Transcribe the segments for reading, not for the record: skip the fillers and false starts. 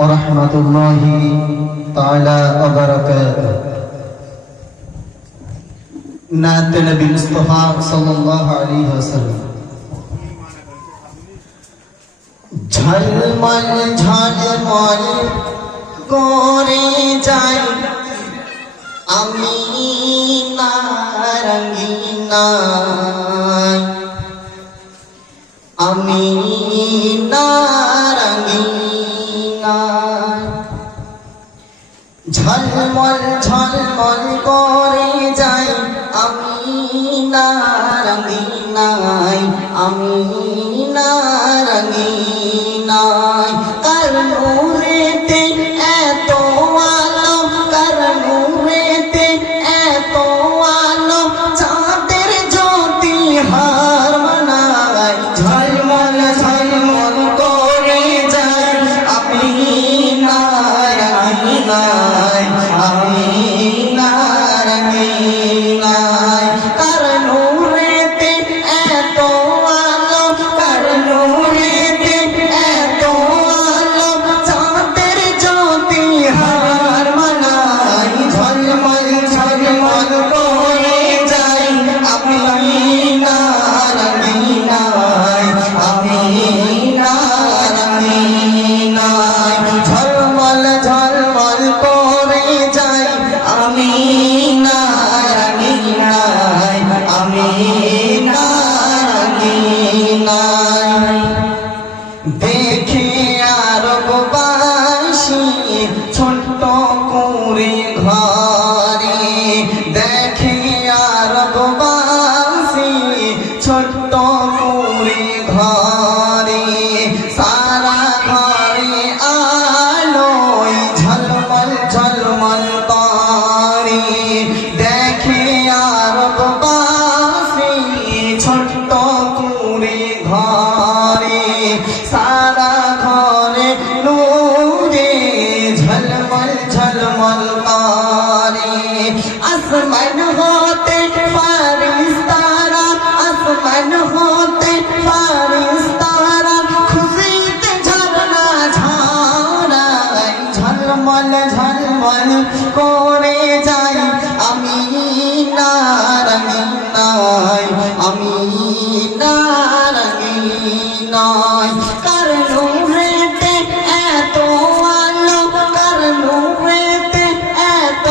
ওরহমাতুল্লাহি তাআলা ওয়া বারাকাতুহু। নাতে নবী মুস্তাফা সাল্লাল্লাহু আলাইহি ওয়াসাল্লাম। ঝলমল ঝলমল করে যাই আমি নারঙ্গিনায়, আমি নারঙ্গিনায়। ঝলমল ঝলমল করে যাই আমি নারঙ্গিনায়, আমি নারঙ্গিনায়। কার নূরেতে এত আলো, কার নূরেতে এত আলো, চাঁদের জ্যোতি হার মানায়। ঝলমল ঝলমল করে যাই আমি নারঙ্গিনায়, আমি নারঙ্গিনায়। কার নূরেতে এত আলো, কার নূরেতে এত আলো, চাঁদের জ্যোতি হার মানায়। ঝলমল ঝলমল করে যাই আমি নারঙ্গিনায়, আমি নারঙ্গিনায়। ঝলমল ঝলমল করে যাই আমি নারঙ্গিনায়, আমি নারঙ্গিনায়। দেখে আরববাসী ছোট্ট কুঁড়ে ঘরে, দেখে আরববাসী ছোট্ট কুঁড়ে ঘরে। সারা ঘরে আলোয় ঝলমল ঝলমল করে, দেখে আরববাসী ছোট্ট কুঁড়ে ঘরে। সারা ঘরে নূরে ঝলমল ঝলমল করে। আসমান হতে ফারিস্তারা, আসমান হতে ফারিস্তারা খুশিতে ঝরনা ঝরায়। ঝলমল ঝলমল করে যাই আমি নারঙ্গিনায়, আমি নারঙ্গিনায়। কার নূরেতে এত আলো, কার নূরেতে এত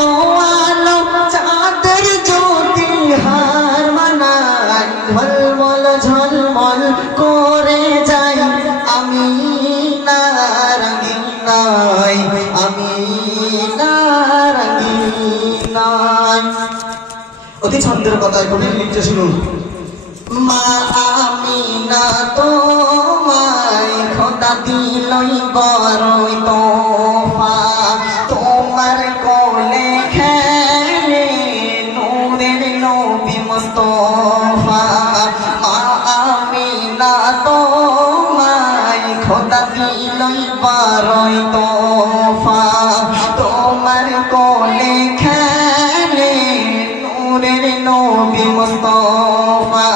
আলো, চাঁদের জ্যোতি হার মানায়। ঝলমল ঝলমল করে যাই আমি নারঙ্গিনায়, আমি নারঙ্গিনায়। অতি ছন্দের কথায় কবির লিখতে শুনুন। মা আমিনা তোমায় খোদা দিলই বড়ই তোফা, তোমার কোলে খেলে নূরের নবী মুস্তাফা। মা আমিনা তোমায় খোদা দিলই বড়ই তোফা, তোমার কোলে খেলে নূরের নবী মুস্তাফা।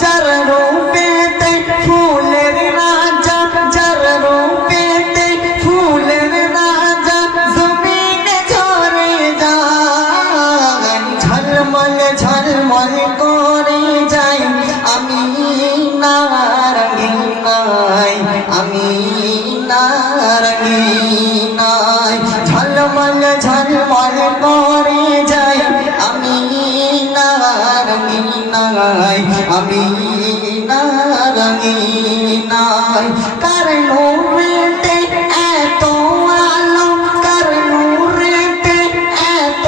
যার রূপেতে ফুলের রাজা, যার রূপেতে ফুলের রাজা জমিনে ঝরে যায়। ঝলমল ঝলমল করে যাই আমি নারঙ্গিনায়, আমি নারঙ্গিনায়। ঝলমল ঝলমল করে যাই আমি নারঙ্গিনায়, আমি নারঙ্গিনায়। কার নূরেতে এত আলো, কার নূরেতে এত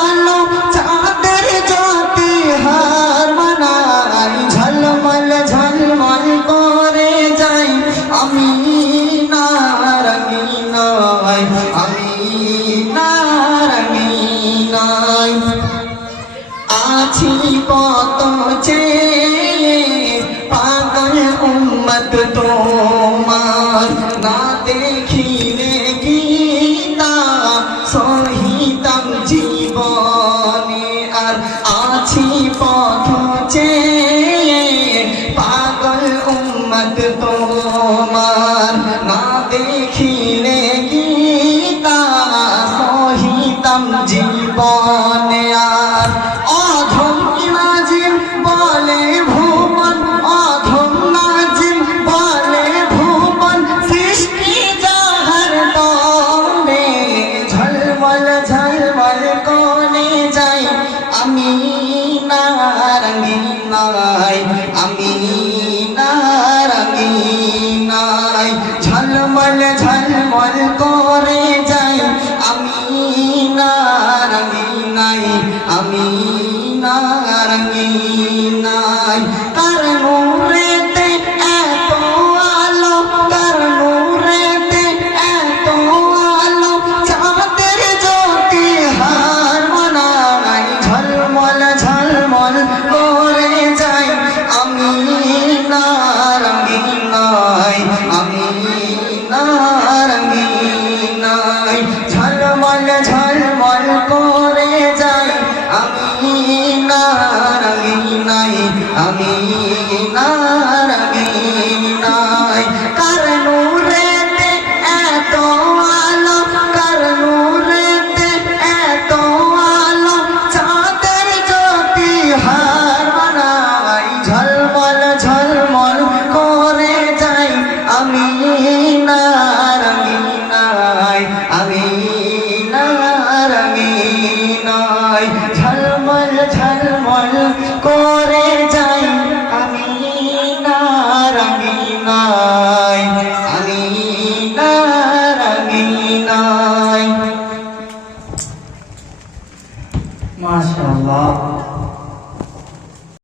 আলো, চাঁদের জ্যোতি হার মানায়। ঝলমল ঝলমল করে যাই আমি নারঙ্গিনায়, আমি নারঙ্গিনায়। আছি কত চেয়ে পাগল উম্মত তোমার, না দেখিলে কি তা সহিতাম জীবনে। আর আছি পথ চেয়ে পাগল উম্মত তোমার, না দেখিলে বনে আর অধম নাজিম বলে ভুবন অধম নাজিম বলে ভুবন সৃষ্টি যাহার তনে ঝলমল ঝলমল কোনে যাই আমি নারাঙ্গিনাই আমি নারাঙ্গিনাই ঝলমল ঝলমল